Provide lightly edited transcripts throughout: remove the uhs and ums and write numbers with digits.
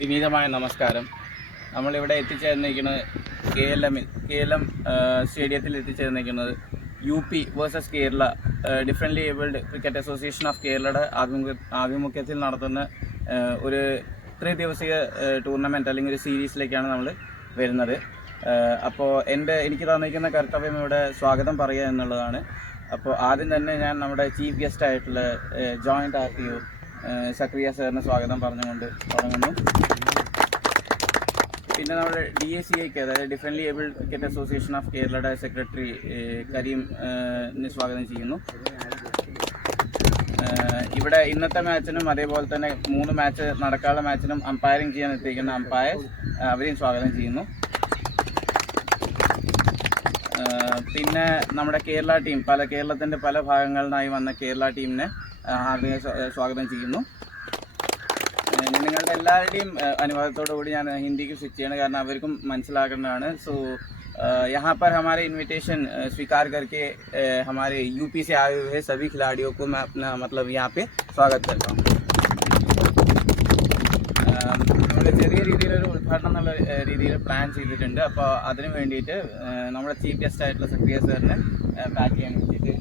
വിനീതമായ നമസ്കാരം. നമ്മളിവിടെ എത്തിച്ചേർന്നിരിക്കുന്നത് KLM സ്റ്റേഡിയത്തിൽ എത്തിച്ചേർന്നിരിക്കുന്നത് UP versus Kerala differently abled cricket association of കേരളയുടെ ആഭിമുഖ്യത്തിൽ നടത്തുന്ന ഒരു 3 ദിവസിക ടൂർണമെൻറ്റ് അല്ലെങ്കിൽ ഒരു സീരീസിലേക്കാണ് നമ്മൾ വരുന്നത്. അപ്പോൾ എനിക്ക് തന്നിരിക്കുന്ന കർത്തവ്യം ഇവിടെ സ്വാഗതം പറയുക എന്നുള്ളതാണ്. അപ്പോൾ ആദ്യം തന്നെ ഞാൻ നമ്മുടെ ചീഫ് ഗസ്റ്റ് ആയിട്ടുള്ള ജോയിൻ്റ് RTO സക്രിയ സാറിന് സ്വാഗതം പറഞ്ഞുകൊണ്ട് തുടങ്ങുന്നു. പിന്നെ നമ്മുടെ DACAക്ക്, അതായത് differently abled cricket association of കേരളയുടെ സെക്രട്ടറി കരീമിനെ സ്വാഗതം ചെയ്യുന്നു. ഇവിടെ ഇന്നത്തെ മാച്ചിനും അതേപോലെ തന്നെ 3 മാച്ച് നടക്കാനുള്ള മാച്ചിനും അമ്പയറിംഗ് ചെയ്യാൻ എത്തിയിരിക്കുന്ന അമ്പയർ അവരെയും സ്വാഗതം ചെയ്യുന്നു. പിന്നെ നമ്മുടെ കേരള ടീം, കേരളത്തിൻ്റെ പല ഭാഗങ്ങളിലായി വന്ന കേരള ടീമിനെ ഹാർദിക സ്വാഗതം ചെയ്യുന്നു. നിങ്ങളുടെ എല്ലാവരുടെയും അനുവാദത്തോടു കൂടി ഞാൻ ഹിന്ദിക്ക് സ്വിച്ച് ചെയ്യണം, കാരണം അവർക്കും മനസ്സിലാക്കേണ്ടതാണ്. सो यहाँ पर हमारे इनविटेशन स्वीकार करके हमारे UP से आए हुए सभी खिलाड़ियों को मैं अपना यहाँ पे स्वागत करता हूँ. നമ്മുടെ ചെറിയ രീതിയിലൊരു ഉദ്ഘാടനം എന്നുള്ള രീതിയിൽ പ്ലാൻ ചെയ്തിട്ടുണ്ട്. അപ്പോൾ അതിന് വേണ്ടിയിട്ട് നമ്മുടെ ചീഫ് ഗസ്റ്റ് ആയിട്ടുള്ള സക്രിയ സാറിനെ പാക്ക് ചെയ്യാൻ വേണ്ടിയിട്ട്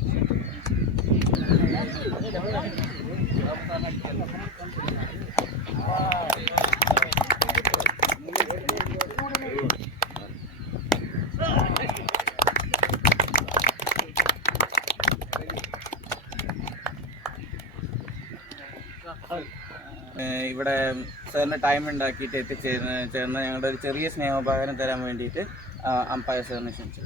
ഇവിടെ സാറിന് ടൈം ഉണ്ടാക്കിയിട്ട് എത്തിച്ചേർന്ന ഞങ്ങളുടെ ഒരു ചെറിയ സ്നേഹോപകാരം തരാൻ വേണ്ടിയിട്ട് അമ്പയർ സാറിനെ ക്ഷണിച്ചു.